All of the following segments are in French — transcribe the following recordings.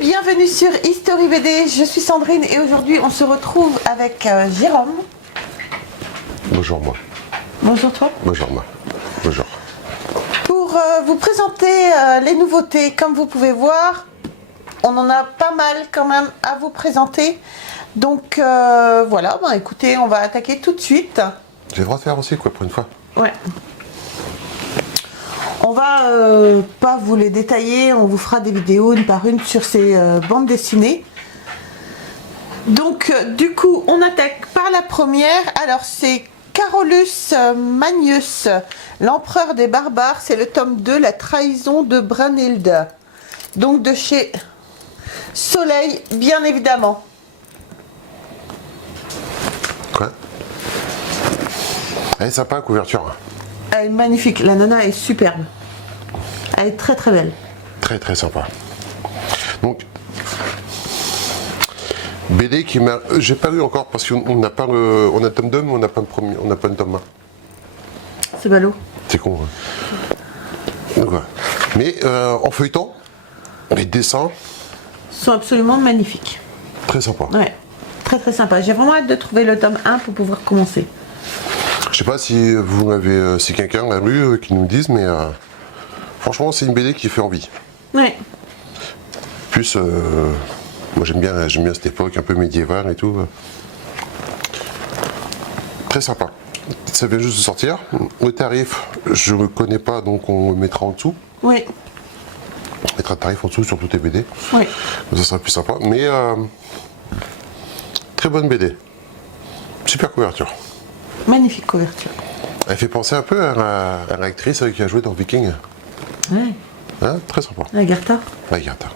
bienvenue sur History BD, je suis Sandrine et aujourd'hui on se retrouve avec Jérôme. Bonjour moi. Bonjour toi. Bonjour moi. Bonjour. Pour vous présenter les nouveautés, comme vous pouvez voir, on en a pas mal quand même à vous présenter. Donc voilà, bah, écoutez, on va attaquer tout de suite. J'ai le droit de faire aussi quoi pour une fois. Ouais. On va pas vous les détailler, on vous fera des vidéos une par une sur ces bandes dessinées. Donc du coup on attaque par la première. Alors c'est Carolus Magnus, l'empereur des barbares, c'est le tome 2, la trahison de Brunhilde. Donc de chez Soleil bien évidemment. Quoi? Elle est sympa la couverture. Elle est magnifique, la nana est superbe. Elle est très très belle. Très très sympa. Donc BD qui m'a. J'ai pas lu encore parce qu'on n'a pas le. On a le tome 2 mais on n'a pas le premier. On n'a pas le tome 1. C'est ballot. C'est con. Donc, voilà. Mais en feuilletant, les dessins Sont absolument magnifiques. très sympa. Ouais, très très sympa. J'ai vraiment hâte de trouver le tome 1 pour pouvoir commencer. Je sais pas si vous l'avez, si quelqu'un l'a lu, qui nous le dise, mais franchement c'est une BD qui fait envie. Ouais. Plus, moi j'aime bien cette époque un peu médiévale et tout. Très sympa. Ça vient juste de sortir. Le tarif, je ne le connais pas, donc on le mettra en dessous. Oui. On mettra le tarif en dessous sur toutes les BD. Oui. Ça sera plus sympa. Mais très bonne BD. Super couverture. Magnifique couverture. Elle fait penser un peu à l'actrice qui a joué dans Viking. Ouais. Hein, très sympa. Agatha. Agatha.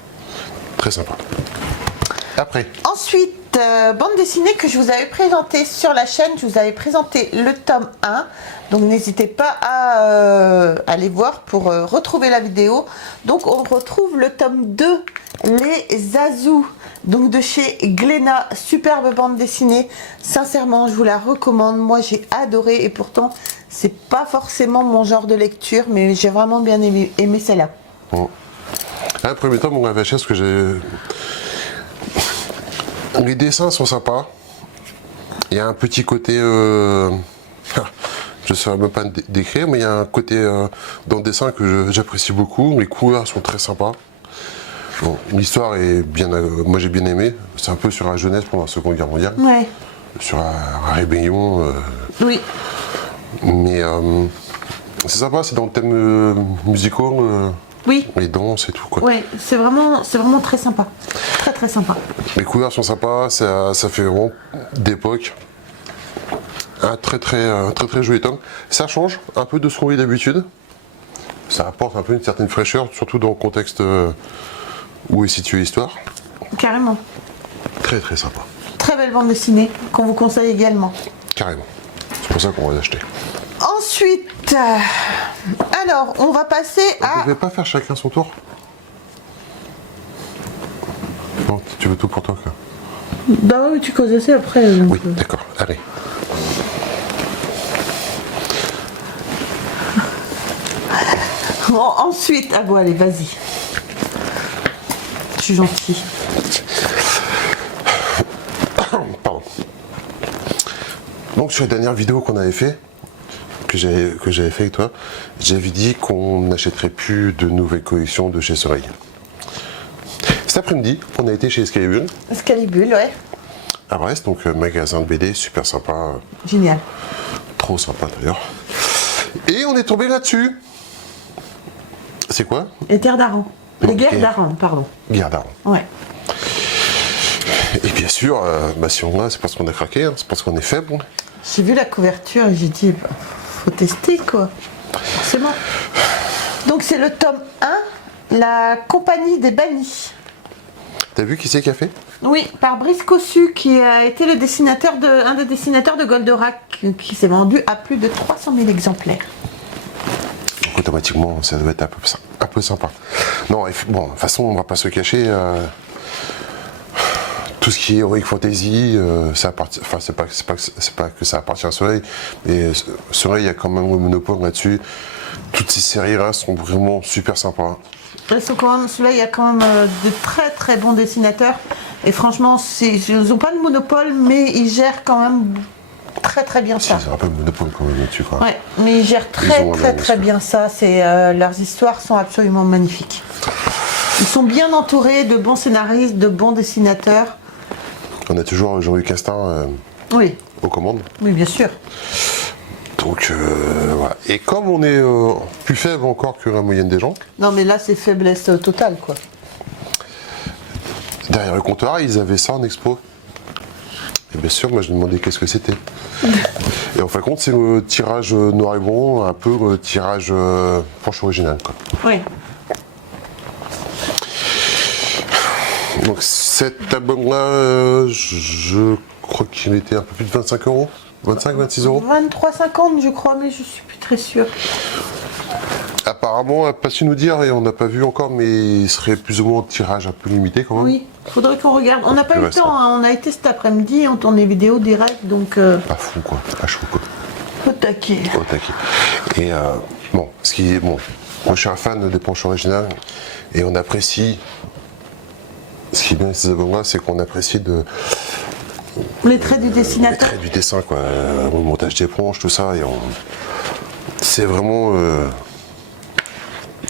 Très sympa. Après. Ensuite, bande dessinée que je vous avais présentée sur la chaîne. Je vous avais présenté le tome 1. Donc n'hésitez pas à aller voir pour retrouver la vidéo. Donc on retrouve le tome 2, Les Azous. Donc de chez Glénat, superbe bande dessinée. Sincèrement, je vous la recommande. Moi, j'ai adoré et pourtant, c'est pas forcément mon genre de lecture, mais j'ai vraiment bien aimé celle-là. Bon. Ah, le premier tome, on avait acheté parce que j'ai. Les dessins sont sympas. Il y a un petit côté. Je ne saurais même pas décrire, mais il y a un côté dans le dessin que j'apprécie beaucoup. Les couleurs sont très sympas. Bon, l'histoire est bien. Moi j'ai bien aimé. C'est un peu sur la jeunesse pendant la Seconde Guerre mondiale. Ouais. Sur la rébellion. Oui. Mais c'est sympa, c'est dans le thème musical. Oui. Les danses et tout quoi. Ouais, c'est vraiment très sympa. Très très sympa. Les couleurs sont sympas, ça fait vraiment d'époque. Un très joli tome. Ça change un peu de ce qu'on lit d'habitude. Ça apporte un peu une certaine fraîcheur, surtout dans le contexte où est située l'histoire. Carrément. Très très sympa. Très belle bande dessinée qu'on vous conseille également. Carrément. C'est pour ça qu'on va l'acheter. Ensuite, alors on va passer On à... ne pouvait pas faire chacun son tour? Non, tu veux tout pour toi quoi. Bah oui, tu causes assez après. Donc... Oui, d'accord, allez. Bon, ensuite, ah bon allez, vas-y. Je suis gentille. Pardon. Donc sur la dernière vidéo qu'on avait fait, que j'avais fait avec toi, j'avais dit qu'on n'achèterait plus de nouvelles collections de chez Soleil. Cet après-midi, on a été chez Excalibur. Excalibur, ouais. À Brest, donc magasin de BD, super sympa. Génial. Trop sympa d'ailleurs. Et on est tombé là-dessus. C'est quoi? Les terres d'Aran. Les guerres d'Aran, pardon. Guerre d'Aran. Ouais. Et bien sûr, si on a, c'est parce qu'on a craqué, hein, c'est parce qu'on est faible. J'ai vu la couverture et j'ai dit, bah, faut tester quoi. Forcément. Donc c'est le tome 1, la compagnie des bannis. T'as vu qui c'est qui a fait? Oui, par Brice Cossu, qui a été le dessinateur un des dessinateurs de Goldorak, qui s'est vendu à plus de 300 000 exemplaires. Donc automatiquement, ça doit être un peu sympa. Non, bon, de toute façon, on va pas se cacher. tout ce qui est Heroic Fantasy, ça appartient, enfin c'est pas que ça appartient à Soleil, mais Soleil il y a quand même le monopole là-dessus. Toutes ces séries-là sont vraiment super sympas. Celui-là, il y a quand même de très très bons dessinateurs. Et franchement, ils n'ont pas de monopole, mais ils gèrent quand même très très bien ça. Ils ont un peu de monopole quand même là-dessus. Ouais, mais ils gèrent très bien ça. Leurs histoires sont absolument magnifiques. Ils sont bien entourés de bons scénaristes, de bons dessinateurs. On a toujours Jean-Luc Castin oui. aux commandes. Oui, bien sûr. Donc voilà. Et comme on est plus faible encore que la moyenne des gens. Non mais là c'est faiblesse totale quoi. Derrière le comptoir, ils avaient ça en expo. Et bien sûr, moi je me demandais qu'est-ce que c'était. Et en fin de compte, c'est le tirage noir et blanc, un peu le tirage planche originale. Quoi. Oui. Donc cet album-là, je crois qu'il était un peu plus de 25 €. 25, 26 €. 23,50 je crois, mais je suis plus très sûre. Apparemment, elle n'a pas su nous dire et on n'a pas vu encore, mais il serait plus ou moins en tirage un peu limité quand même. Oui, faudrait qu'on regarde. On n'a pas eu le temps, hein. On a été cet après-midi, on tourne les vidéos direct, donc... Pas fou quoi, pas chaud quoi. Au taquet. Au taquet. Et bon, moi je suis un fan des planches originales et on apprécie... Ce qui est bien avec ces albums-là, c'est qu'on apprécie les traits du dessinateur. Les traits du dessin, quoi. Le montage des planches, tout ça. Et c'est vraiment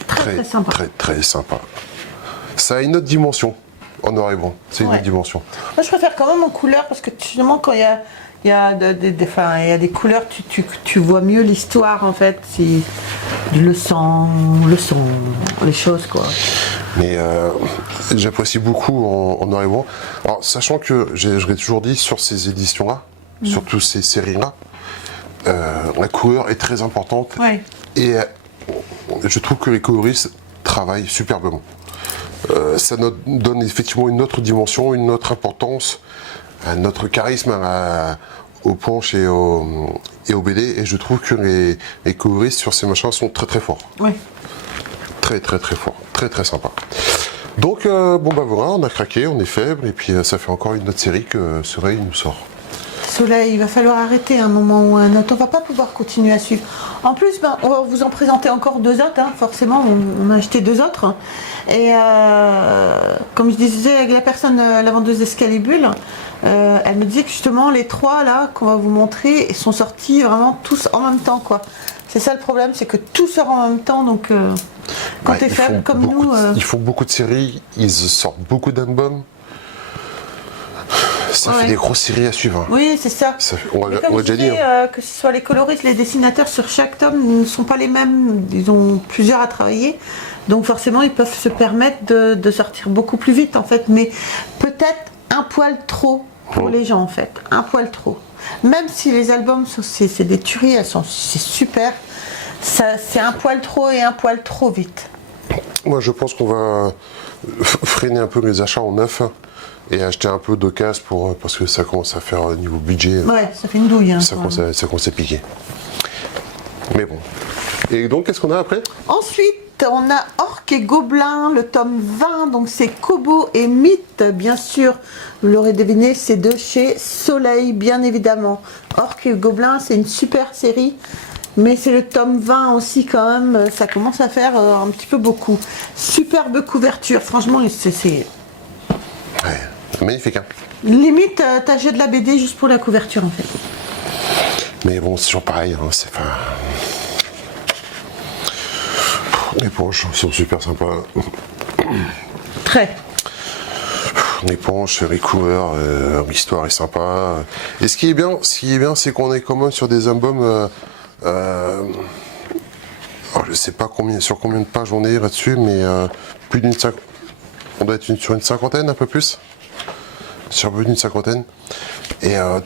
très sympa. Très sympa. Ça a une autre dimension en noir et blanc. C'est une autre dimension. Moi, je préfère quand même en couleur parce que justement, quand il y a des couleurs, tu vois mieux l'histoire en fait. C'est le son, les choses quoi. Mais j'apprécie beaucoup en noir et blanc. Alors, sachant que, je l'ai toujours dit, sur ces éditions-là, sur toutes ces séries-là, la couleur est très importante. Ouais. Et je trouve que les coloristes travaillent superbement. Ça nous donne effectivement une autre dimension, une autre importance, un autre charisme aux planches et aux BD. Et je trouve que les coloristes sur ces machins sont très forts. Oui. Très fort, très sympa. Donc bon bah voilà, on a craqué, on est faible et puis ça fait encore une autre série que Soleil nous sort. Soleil, il va falloir arrêter un moment ou un autre, on va pas pouvoir continuer à suivre. En plus, on va vous en présenter encore deux autres, hein. Forcément, on a acheté deux autres. Et comme je disais avec la personne, la vendeuse d'Escalibule, elle me disait que justement les trois là qu'on va vous montrer sont sortis vraiment tous en même temps quoi. C'est ça le problème, c'est que tout sort en même temps, donc quand t'es faible comme nous... Ils font beaucoup de séries, ils sortent beaucoup d'albums. Ça fait des grosses séries à suivre. Hein. Oui, c'est ça. On l'a déjà dit. Que ce soit les coloristes, les dessinateurs sur chaque tome ne sont pas les mêmes. Ils ont plusieurs à travailler. Donc forcément, ils peuvent se permettre de sortir beaucoup plus vite en fait. Mais peut-être un poil trop pour les gens en fait. Un poil trop. Même si les albums, c'est des tueries, c'est super. C'est un poil trop et un poil trop vite. Moi, je pense qu'on va freiner un peu les achats en neuf et acheter un peu d'occasion parce que ça commence à faire niveau budget. Ouais, ça fait une douille. Hein, ça commence à piquer. Mais bon. Et donc, qu'est-ce qu'on a après? Ensuite, on a Orc et Gobelins, le tome 20. Donc, c'est Kobo et Mythe, bien sûr. Vous l'aurez deviné, c'est de chez Soleil, bien évidemment. Orc et Gobelins, c'est une super série. Mais c'est le tome 20 aussi quand même, ça commence à faire un petit peu beaucoup. Superbe couverture, franchement, c'est... Ouais, magnifique. Hein. Limite, t'achètes de la BD juste pour la couverture en fait. Mais bon, c'est toujours pareil, hein, c'est pas... Les planches sont super sympas. Très. Les planches, les couleurs, l'histoire est sympa. Et ce qui est bien, c'est qu'on est quand même sur des albums... alors je sais pas sur combien de pages on est là-dessus, mais plus d'une cinquantaine. On doit être sur une cinquantaine, un peu plus. Sur plus d'une cinquantaine. Et alors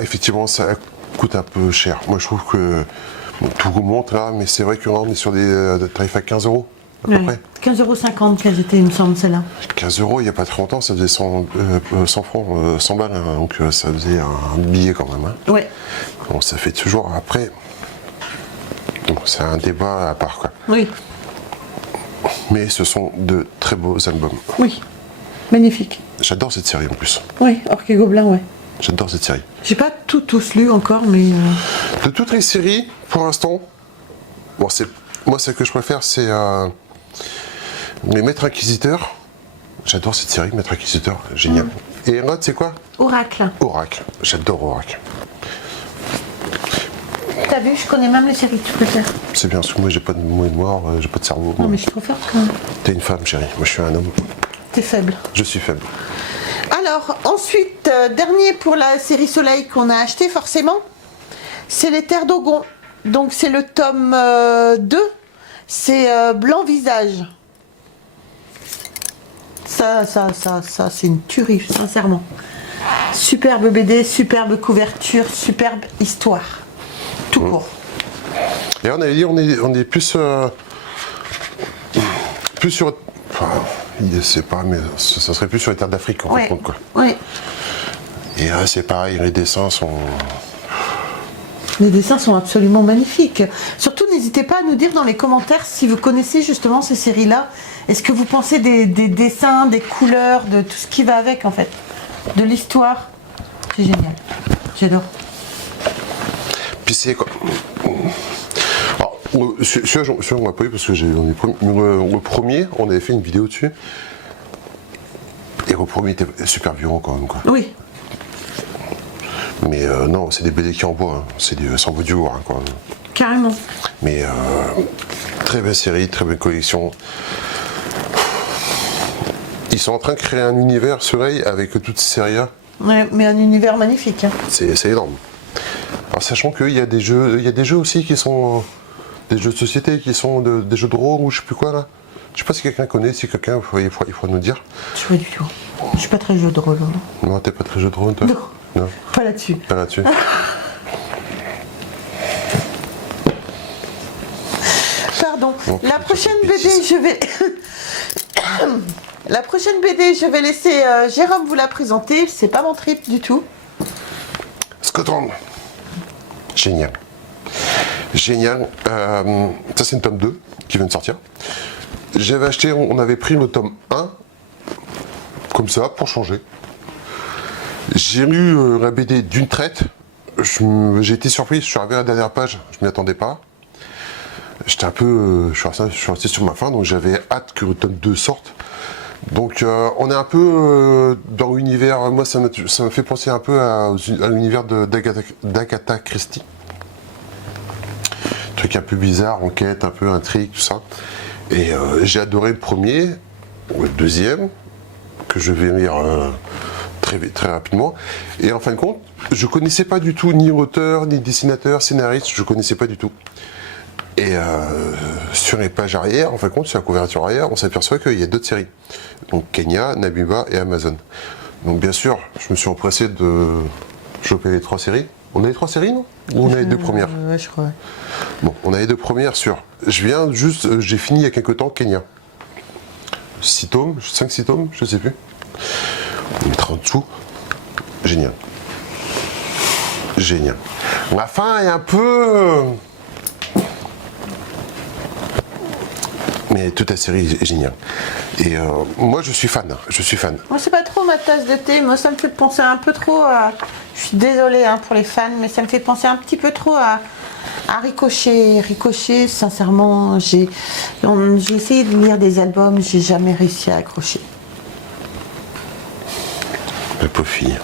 effectivement, ça coûte un peu cher. Moi, je trouve que tout monte là, mais c'est vrai que là, on est sur des tarifs à 15 € à peu près. 15,50 € qu'elles étaient, il me semble, celle-là. 15 €, il n'y a pas très longtemps, ça faisait 100 francs, 100 balles, hein, donc ça faisait un billet quand même. Hein. Ouais. Bon, ça fait toujours après. Bon, c'est un débat à part quoi. Oui. Mais ce sont de très beaux albums. Oui. Magnifique. J'adore cette série en plus. Oui, Orques et Gobelins, ouais. J'adore cette série. J'ai pas tous lu encore, mais... De toutes les séries, pour l'instant, bon, moi, celle que je préfère, c'est les Maîtres Inquisiteurs. J'adore cette série, Maître Inquisiteur, génial. Et l'autre, c'est quoi? Oracle. Oracle, j'adore Oracle. T'as vu, je connais même les séries que tu préfères. C'est bien, parce que moi, j'ai pas de mémoire, j'ai pas de cerveau. Non, mais je suis trop forte quand même. T'es une femme, chérie, moi, je suis un homme. T'es faible. Je suis faible. Alors, ensuite, dernier pour la série Soleil qu'on a acheté forcément, c'est les Terres d'Ogon. Donc, c'est le tome 2. C'est Blanc Visage. Ça, c'est une tuerie, sincèrement. Superbe BD, superbe couverture, superbe histoire. Tout court. Et on avait dit, on est plus sur... Enfin, c'est pas, mais ça serait plus sur les terres d'Afrique, en Oui, fin de compte, quoi. oui. Et là, c'est pareil, les dessins sont... Les dessins sont absolument magnifiques. Surtout, n'hésitez pas à nous dire dans les commentaires si vous connaissez justement ces séries-là. Est-ce que vous pensez des dessins, des couleurs, de tout ce qui va avec, en fait. De l'histoire. C'est génial. J'adore. Puis c'est quoi? Alors, celui-là, on l'a pas eu parce que le premier, on avait fait une vidéo dessus. Et le premier était super violent quand même, quoi. Oui. Mais non, c'est des BD qui en bois, hein. Ça en vaut du lourd, hein, quoi. Carrément. Mais très belle série, très belle collection. Ils sont en train de créer un univers Soleil avec toutes ces séries-là. Ouais, mais un univers magnifique. Hein. C'est énorme. Alors sachant qu'il y a des jeux aussi qui sont des jeux de société, qui sont des jeux de rôle ou je sais plus quoi là. Je sais pas si quelqu'un connaît, si quelqu'un il faut nous dire. Je sais pas du tout. Je suis pas très jeu de rôle. Hein. Non, t'es pas très jeu de rôle toi? Non. Pas là-dessus. Pas là-dessus. Pardon. Bon, La prochaine BD, je vais... La prochaine BD, je vais laisser Jérôme vous la présenter. C'est pas mon trip du tout. Scotland. Génial. Génial. Ça c'est une tome 2 qui vient de sortir. J'avais acheté, on avait pris le tome 1 comme ça pour changer. J'ai lu la BD d'une traite. J'ai été surpris, je suis arrivé à la dernière page, je m'y attendais pas. J'étais un peu, je suis resté sur ma faim, donc j'avais hâte que le tome 2 sorte. Donc on est un peu dans l'univers, moi ça me fait penser un peu à l'univers d'Agatha Christie. Truc un peu bizarre, enquête, un peu intrigue, tout ça. Et j'ai adoré le premier, le deuxième, que je vais lire très rapidement. Et en fin de compte, je connaissais pas du tout ni l'auteur, ni dessinateur, scénariste, je connaissais pas du tout. Et sur les pages arrière, en fin de compte, sur la couverture arrière, on s'aperçoit qu'il y a d'autres séries. Donc Kenya, Nabiba et Amazon. Donc bien sûr, je me suis empressé de choper les 3 séries. On a les 3 séries, non? Ou on a les 2 premières? Ouais, je crois. Bon, on a les 2 premières sur... j'ai fini il y a quelques temps Kenya. 6 tomes, 5-6 tomes, je sais plus. On mettra en dessous. Génial. Génial. La fin est un peu... Mais toute la série est géniale. Et moi, je suis fan. Moi, c'est pas trop ma tasse de thé. Moi, ça me fait penser un peu trop à... Je suis désolée hein, pour les fans, mais ça me fait penser un petit peu trop à Ricochet. Ricochet, sincèrement, j'ai essayé de lire des albums, j'ai jamais réussi à accrocher. La pauvre fille.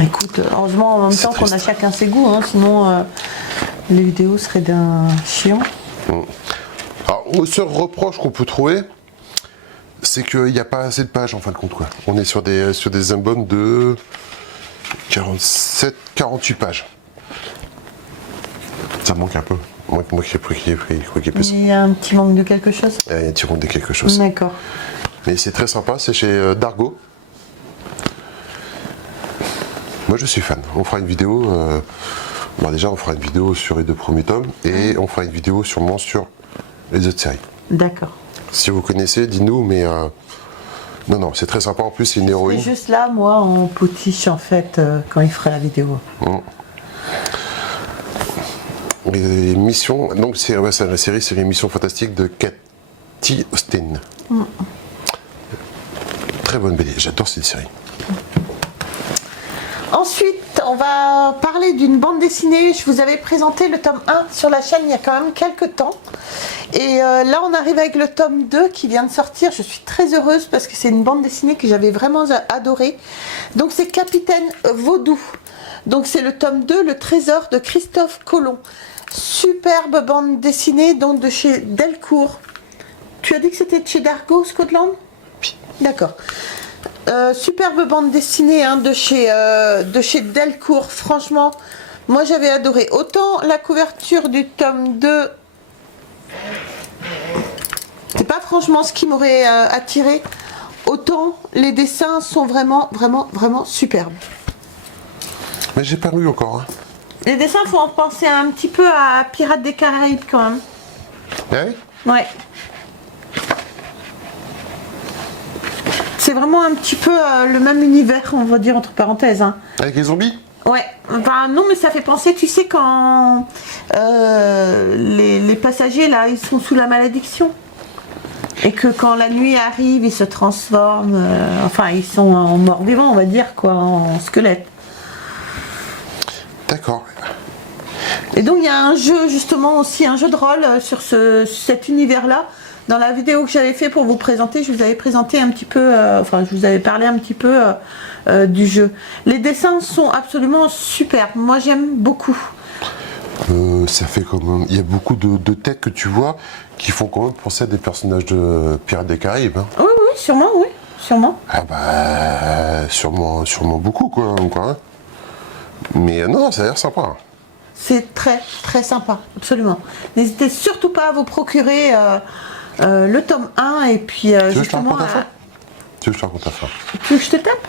Écoute, heureusement, en même temps qu'on a chacun ses goûts, hein, sinon les vidéos seraient d'un chiant. Alors, le seul reproche qu'on peut trouver, c'est qu'il n'y a pas assez de pages en fin de compte, quoi. On est sur des albums de 48 pages. Ça manque un peu. Moi qui ai pris plus. Il y a un petit manque de quelque chose. Il y a un petit manque de quelque chose. D'accord. Mais c'est très sympa, c'est chez Dargo. Moi je suis fan. On fera une vidéo. Bon, déjà on fera une vidéo sur les 2 premiers tomes et on fera une vidéo sûrement sur les autres séries. D'accord. Si vous connaissez, dites-nous, mais non, c'est très sympa. En plus, c'est une héroïne. C'est juste là, moi, en potiche, en fait, quand il fera la vidéo. Les missions, donc c'est la série, c'est les missions fantastiques de Cathy Austin. Très bonne BD, j'adore cette série. Ensuite, on va parler d'une bande dessinée. Je vous avais présenté le tome 1 sur la chaîne il y a quand même quelques temps. Et là, on arrive avec le tome 2 qui vient de sortir. Je suis très heureuse parce que c'est une bande dessinée que j'avais vraiment adorée. Donc, c'est Capitaine Vaudou. Donc, c'est le tome 2, Le Trésor de Christophe Colomb. Superbe bande dessinée donc de chez Delcourt. Tu as dit que c'était de chez Dargo, Scotland? Oui. D'accord. Superbe bande dessinée hein, de chez Delcourt. Franchement, moi j'avais adoré. Autant la couverture du tome 2, c'est pas franchement ce qui m'aurait attiré. Autant les dessins sont vraiment superbes. Mais j'ai pas lu encore. Hein. Les dessins font penser un petit peu à Pirates des Caraïbes quand même. Ah oui? Ouais. C'est vraiment un petit peu le même univers, on va dire entre parenthèses. Hein. Avec les zombies? Ouais, enfin non, mais ça fait penser, tu sais, quand les passagers là, ils sont sous la malédiction. Et que quand la nuit arrive, ils se transforment, enfin, ils sont en mort-vivant, on va dire, quoi, en squelette. D'accord. Et donc, il y a un jeu, justement, aussi, un jeu de rôle sur cet univers-là. Dans la vidéo que j'avais fait pour vous présenter, je vous avais présenté un petit peu, enfin je vous avais parlé un petit peu du jeu. Les dessins sont absolument superbes, moi j'aime beaucoup. Ça fait quand même... Il y a beaucoup de têtes que tu vois qui font quand même penser à des personnages de Pirates des Caraïbes. Hein. Oui, sûrement, oui, sûrement. Ah bah, sûrement beaucoup quoi. Hein. Mais non, ça a l'air sympa. C'est très sympa, absolument. N'hésitez surtout pas à vous procurer... le tome 1 et puis justement tu veux que je te raconte ta fin? Tu veux que je te tape?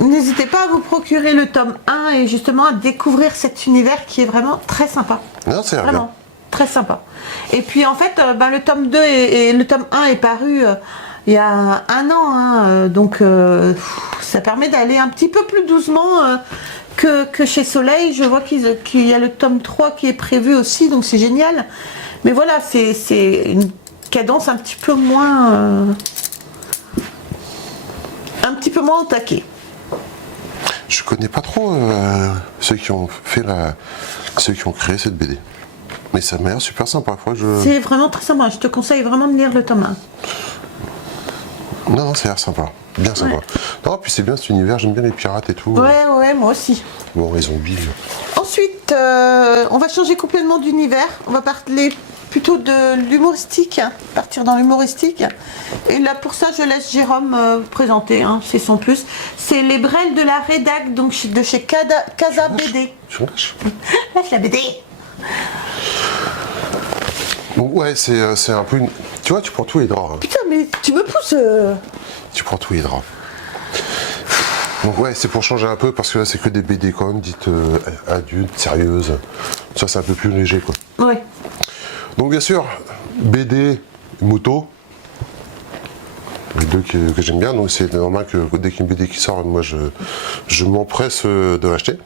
N'hésitez pas à vous procurer le tome 1 et justement à découvrir cet univers qui est vraiment très sympa. Non, c'est vraiment bien. très sympa. Et puis en fait le tome 2 et le tome 1 est paru il y a un an hein, donc ça permet d'aller un petit peu plus doucement que chez Soleil. Je vois qu'il y a le tome 3 qui est prévu aussi, donc c'est génial. Mais voilà, c'est une cadence un petit peu moins au taquet. Je connais pas trop ceux qui ont créé cette BD. Mais ça m'a l'air super sympa. C'est vraiment très sympa. Je te conseille vraiment de lire le tome 1. Non, ça a l'air sympa. Bien sympa. Ouais. Non, puis c'est bien cet univers. J'aime bien les pirates et tout. Ouais, moi aussi. Bon, les zombies. Ensuite, on va changer complètement d'univers. On va parler plutôt de l'humoristique, partir dans l'humoristique. Et là, pour ça, je laisse Jérôme présenter, hein, c'est son plus. C'est les Brels de la Rédac, donc de chez Casa BD. Lâche la BD. Donc, ouais, c'est un peu une... Tu vois, tu prends tous les draps. Hein. Putain, mais tu me pousses Tu prends tous les draps. Donc ouais, c'est pour changer un peu, parce que là, c'est que des BD quand même, dites adultes, sérieuses. Ça, c'est un peu plus léger, quoi. Ouais. Donc bien sûr, BD, moto, les deux que j'aime bien, donc c'est normal que dès qu'il y a une BD qui sort, moi je m'empresse de l'acheter.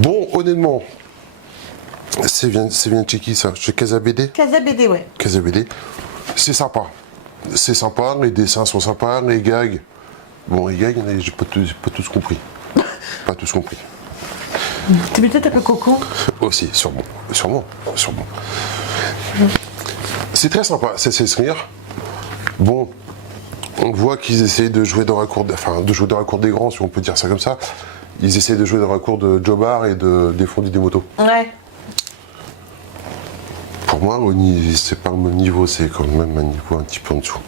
Bon, honnêtement, c'est bien de chez qui ça? Chez Casa BD? Casa BD, ouais. Casa BD, c'est sympa. C'est sympa, les dessins sont sympas, les gags. Bon, les gags, j'ai pas tous compris. Pas tous compris. T'es peut-être un peu coco. Aussi, sûrement. C'est très sympa, c'est rire. Bon, on voit qu'ils essayent de jouer dans la cour, des grands, si on peut dire ça comme ça. Ils essayent de jouer dans la cour de Jobard et de défendre des motos. Ouais. Pour moi, c'est pas le même niveau, c'est quand même un niveau un petit peu en dessous.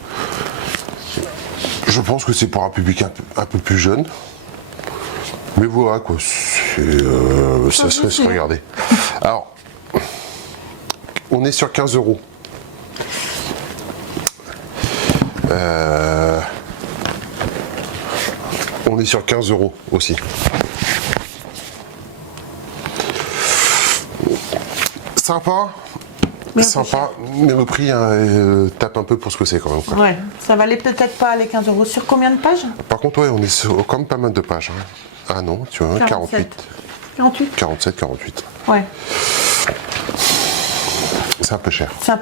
Je pense que c'est pour un public un peu plus jeune. Mais voilà quoi, ça serait se regarder. Alors, on est sur 15 €. On est sur 15 € aussi. Sympa, mais le prix tape un peu pour ce que c'est quand même. Quoi. Ouais, ça valait peut-être pas les 15 €. Sur combien de pages? Par contre, ouais, on est sur quand même pas mal de pages. Hein. Ah non, tu vois, 48. 48. Ouais. C'est un peu cher. C'est un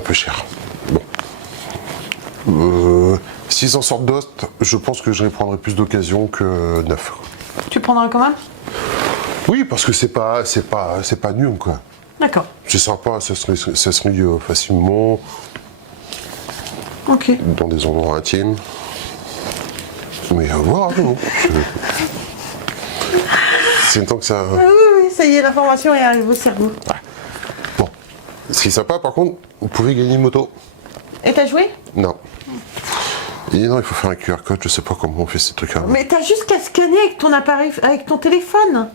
peu cher. Bon. s'ils en sortent d'autres, je pense que je les prendrai plus d'occasion que neuf. Tu prendras quand même? Oui, parce que c'est pas nul, quoi. D'accord. C'est sympa, ça se lit facilement. Ok. Dans des endroits intimes. Mais voilà, non. C'est le temps que ça. Ah oui, ça y est, l'information est arrivée au cerveau. Bon. Ce qui est sympa, par contre, vous pouvez gagner une moto. Et t'as joué? Non. Il dit non, il faut faire un QR code, je sais pas comment on fait ces trucs-là. Mais t'as juste qu'à scanner avec ton appareil, avec ton téléphone.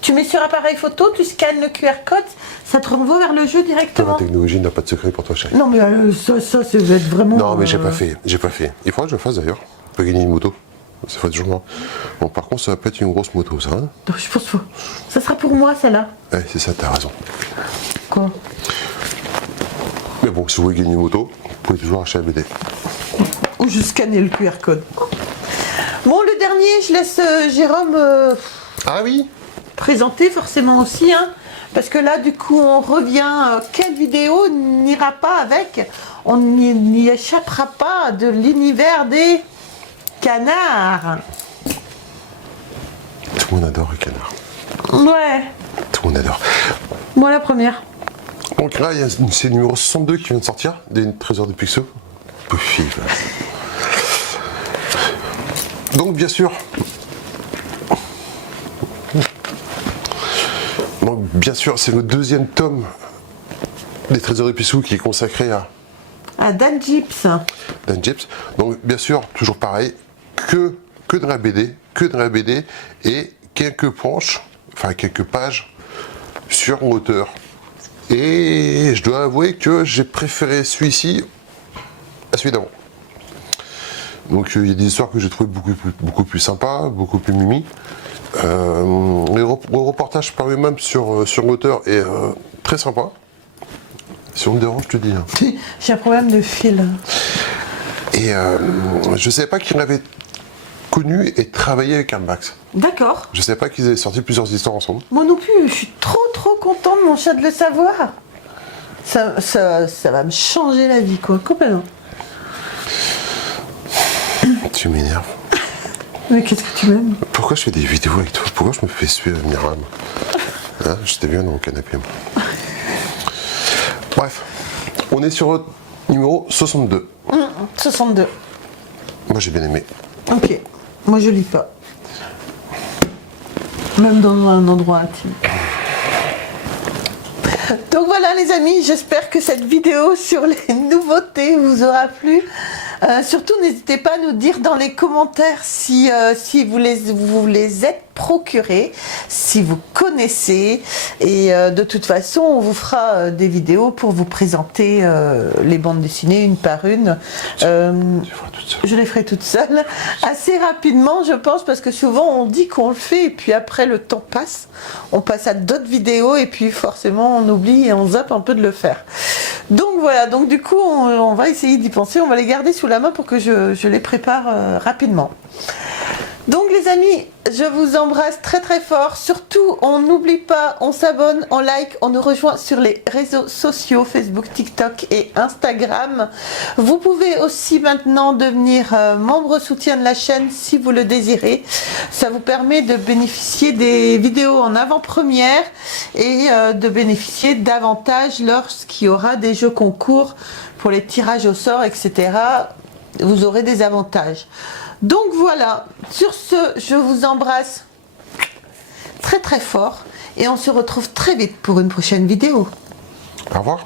Tu mets sur appareil photo, tu scannes le QR code, ça te renvoie vers le jeu Toi, directement. la technologie n'a pas de secret pour toi, chérie. Non mais ça va être vraiment... Non, mais j'ai pas fait. Il faudra que je le fasse d'ailleurs. On peut gagner une moto. Ça fait toujours moi. Bon, par contre, ça va pas être une grosse moto, ça. Hein, Non, je pense pas. Ça sera pour moi, celle-là. ouais, c'est ça, t'as raison. Quoi? Mais bon, si vous voulez gagner une moto, vous pouvez toujours acheter la BD. Ou je scanner le QR code. Bon, le dernier, je laisse Jérôme Ah oui. présenter forcément aussi, hein. Parce que là, du coup, on revient. Quelle vidéo n'ira pas avec? On n'y échappera pas de l'univers des canards. Tout le monde adore les canards. Ouais. Tout le monde adore. Moi, la première. Donc là, c'est le numéro 62 qui vient de sortir, des Trésors de Picsou. Possible. Donc bien sûr. C'est le deuxième tome des Trésors de Picsou qui est consacré à Dan Gips. Dan Gips. Donc bien sûr, toujours pareil, que de la BD, et quelques planches, enfin quelques pages sur l'auteur. Et je dois avouer que j'ai préféré celui-ci à celui d'avant. Donc il y a des histoires que j'ai trouvées beaucoup plus sympas, beaucoup plus mimi. Le reportage par lui-même sur l'auteur est très sympa. Si on me dérange, je te dis. Hein. J'ai un problème de fil. Et je ne savais pas qu'il avait connu et travaillé avec Max. D'accord. Je ne savais pas qu'ils avaient sorti plusieurs histoires ensemble. Moi non plus, je suis trop contente, mon chat, de le savoir. Ça va me changer la vie, quoi, complètement. Tu m'énerves. Mais qu'est-ce que tu m'aimes? Pourquoi je fais des vidéos avec toi? Pourquoi je me fais suer Myriam? Hein, j'étais bien dans mon canapé. Moi. Bref, on est sur le numéro 62. 62. Moi j'ai bien aimé. Ok. Moi je lis pas. Même dans un endroit intime. Donc voilà les amis, j'espère que cette vidéo sur les nouveautés vous aura plu. Surtout n'hésitez pas à nous dire dans les commentaires si vous les êtes procurés, si vous connaissez, et de toute façon on vous fera des vidéos pour vous présenter les bandes dessinées une par une. Je les ferai toute seule assez rapidement, je pense, parce que souvent on dit qu'on le fait et puis après le temps passe, on passe à d'autres vidéos et puis forcément on oublie et on zappe un peu de le faire. Donc voilà, donc du coup on va essayer d'y penser, on va les garder sous la main pour que je les prépare rapidement. Donc les amis, je vous embrasse très fort. Surtout, on n'oublie pas, on s'abonne, on like, on nous rejoint sur les réseaux sociaux, Facebook, TikTok et Instagram. Vous pouvez aussi maintenant devenir membre soutien de la chaîne si vous le désirez. Ça vous permet de bénéficier des vidéos en avant-première et de bénéficier davantage lorsqu'il y aura des jeux concours pour les tirages au sort, etc. Vous aurez des avantages. Donc voilà, sur ce, je vous embrasse très fort et on se retrouve très vite pour une prochaine vidéo. Au revoir.